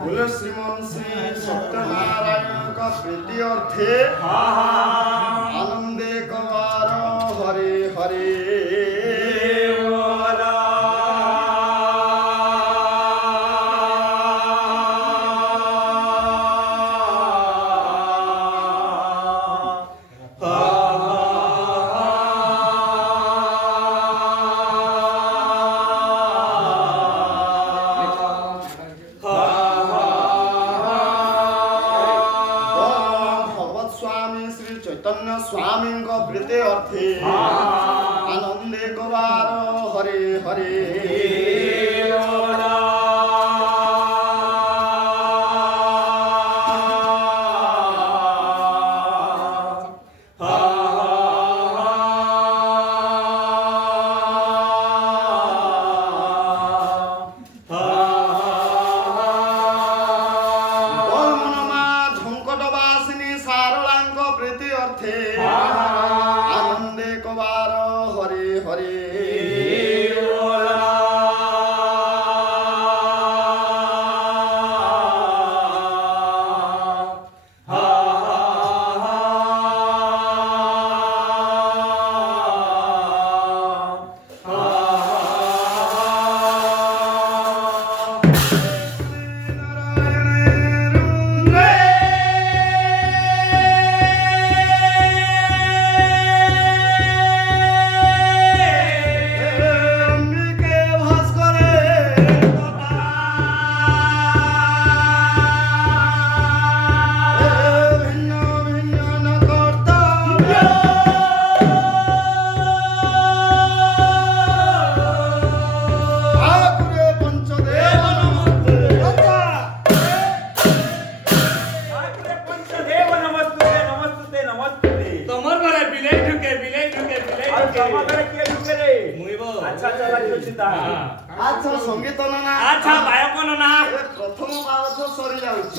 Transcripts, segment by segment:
बोले श्रीमान श्री सत्यनारायण का प्रीति अर्थे आनंदे कवार हरे हरे प्रीति अर्थे आनंदे कबार हरे हरे आनंदे कबार हरे हरे अच्छा संगीत ना अच्छा गायक ना प्रथम बारथ सरी जाउछि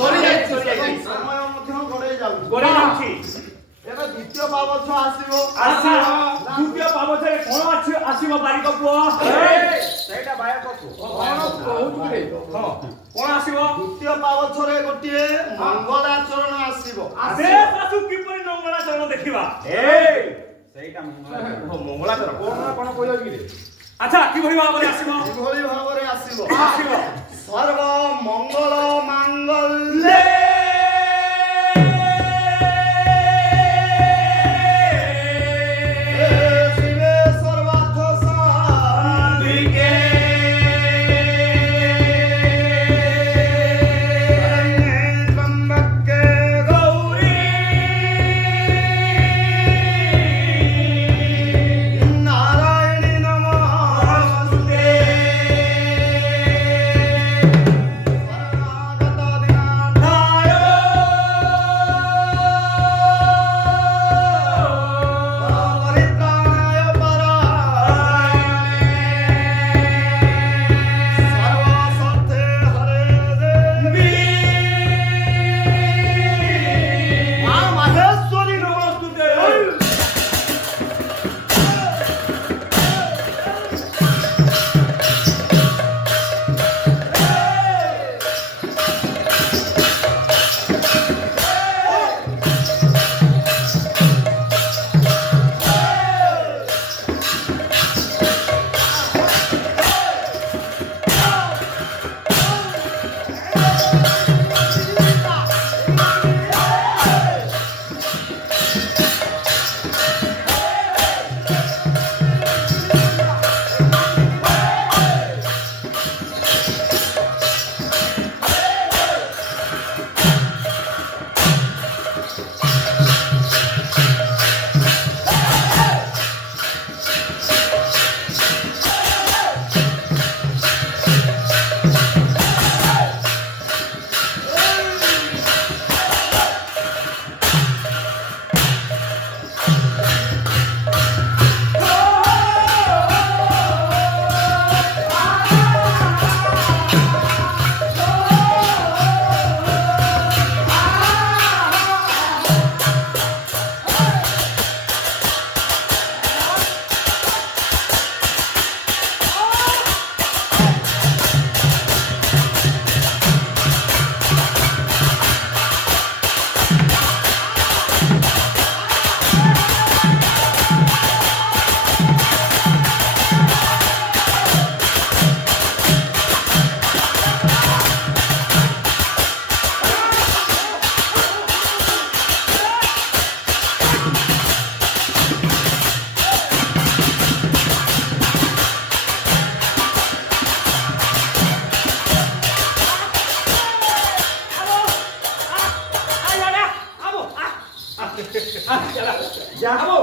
समय मध्य गड़े जाउछि एबे द्वितीय बारथ आसीबो द्वितीय बाबथरे कोन आसीबो बारिक पुओ सेटा गायक को कोन कहउछु रे कोन आसीबो द्वितीय बारथरे गोटिए मंगलाचरण आसीबो आसे सासु किपरि मंगलाचरण देखिबा सेटा मंगलाचरण कोन कहलो कि रे अच्छा कि भरी भाव रे आसीबो सर्व मंगल मांगल्ये शिवे सर्वार्थ साधिके त्र्यंबके गौरी नारायणी नमोस्तुते ଯାହାବ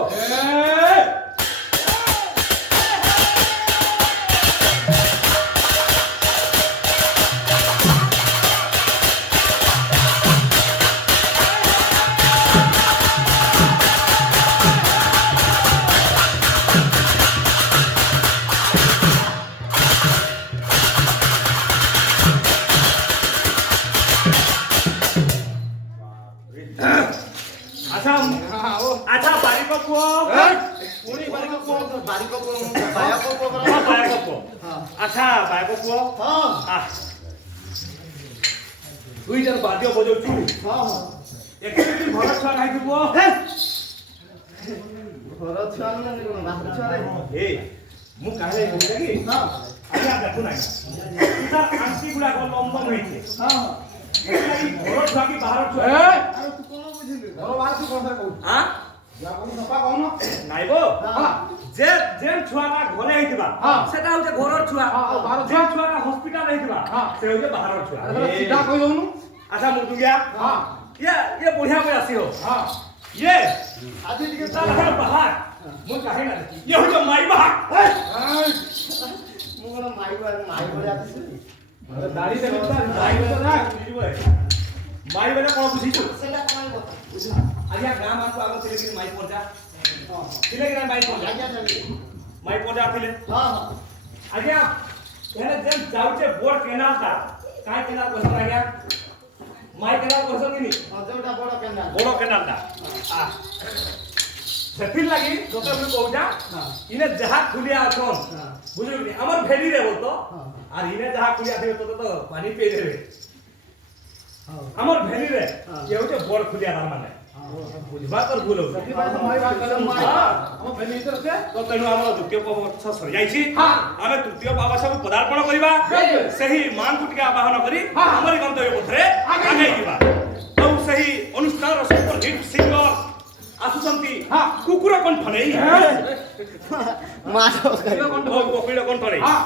ଆଚ୍ଛା ଆଚ୍ଛା ବାରିକ ପୁଅ ପୁଣି ବାରିକ ପୁଅ ବାରିକ ପୁଅ ବାୟକ ପୁଅ ହଁ, ବାୟକ ପୁଅ ଆଚ୍ଛା ବାୟକ ପୁଅ ହଁ ଦୁଇ ଜଣ ବାଦ୍ୟ ବଜାଉଛୁ ହଁ ଏମିତି ଭଲ ଛୁଆ ଖାଇଛୁ ପୁଅ ଘର ଛୁଆ ନୁହେଁ କଣ ବାହାର ଛୁଆରେ ଏ ମୁଁ କାହିଁକି କହୁଛି କି ହଁ ଆଜ୍ଞା ଦେଖୁ ନାହିଁ ତାର ଆଣ୍ଟି ଗୁଡାକ ଲମ୍ବନ ହେଇଛି ହଁ ଏଇ ଘର ଛୁଆ କି ବାହାର ଛୁଆ ଆରେ ତୁ କଣ ବୁଝିଲୁ ଘର ବାହାର ତୁ କଣ କହୁଛୁ? ହଁ ଯାହା କହୁଛୁ ସଫା କହୁନ। ନାଇଁ ବୋ ହଁ ଯେ ଯେ ଛୁଆଟା ଘରେ ହେଇଥିବା ହଁ। ସେଟା ହଉଛି ଘରର ଛୁଆ ଆଉ ବାହାର ଯେ ଛୁଆ? ଛୁଆଟା ହସ୍ପିଟାଲ ହେଇଥିବା ହଁ। ସେ ହଉଛି ବାହାର ଛୁଆ ଆରେ ସେଟା ସିଧା କହି ଦଉନୁ। ଆଚ୍ଛା ମୁର୍ଦୁଗିଆ ହଁ ଇଏ ବଢିଆ ବଢିଆ ଆସିବ ହଁ ଇଏ ଆଜି ଟିକେ ତା ହେଲେ ବାହାର ମୁଁ କାହିଁ ନା ଇଏ ହଉଛି ମାଇ ବାହାର ମୁଁ କଣ ମାଇ ଭଳିଆ ଆସିଲି ଆରେ ଦାଢି ଦେଖି ତ ମାଇ ଦାଢି ବେଲେ ତ ନା। ମାଇ ବେଲେ କଣ ବୁଝିଛୁ ସେଟା କଣ କଥା ଆଜ୍ଞା ଗାଁ ମାନଙ୍କୁ ଆଗ ଥିଲେ କି ମାଇ ପର୍ଜା ଥିଲେ କି ନା ମାଇ ପର୍ଜା ଆଜ୍ଞା ଜାଣିଲି ମାଇ ପର୍ଜା ଥିଲେ ହଁ ହଁ ଆଜ୍ଞା ହେଲେ ଯେନ୍ ଯାଉଛେ ବୋର୍ଡ କେନାଲଟା କାଇଁ କେନାଲ କହିଛ ଆଜ୍ଞା ମାଇ କେନାଲ କହିଛ କି ନି ହଁ ଯୋଉଟା ବଡ କେନ୍ଦାଲ ବଡ଼ କେନାଲଟା ସେଥିର୍ ଲାଗି ତୋତେ ମୁଁ କହୁଛା ଇନେ ଯାହା ଖୁଲିଆ ଅଛନ୍ ବୁଝିଲୁ କି ଆମର ଭେଲିରେ ବୋଲ ତ আর ইনে যাহা খুলিয়া দিবে তোতে তো পানি পেয়ে দেবে আমার ভেলিরে ইয়ে হচ্ছে বড় খুলিয়া তার মানে বুঝবা তোর ভুল হচ্ছে ସେଥିପାଇଁ ତ ମାଇ ବାହାର କଲେ ମାଇ ଆମ ଫ୍ୟାମିଲି ଭିତରେ ଅଛି। তো তেণু আমার দ্বিতীয় পর্ব সরি যাইছি হ্যাঁ। আমি তৃতীয় বাবা সব পদার্পণ করিবা বেশ। সেই মানকু টিকে আবাহন করি হ্যাঁ। আমারি গন্তব্য পথরে আগাই আগাই ଯିବା। ଯିବା ଆଉ ସେହି ଅନୁଷ୍ଠାନର ସୁପର ହିଟ୍ ସିଙ୍ଗର ଆସୁଛନ୍ତି ହଁ। କୁକୁର କଣ୍ଠ ନେଇ ମାର କୋକିଳ କଣ୍ଠ ନେଇ ହଁ।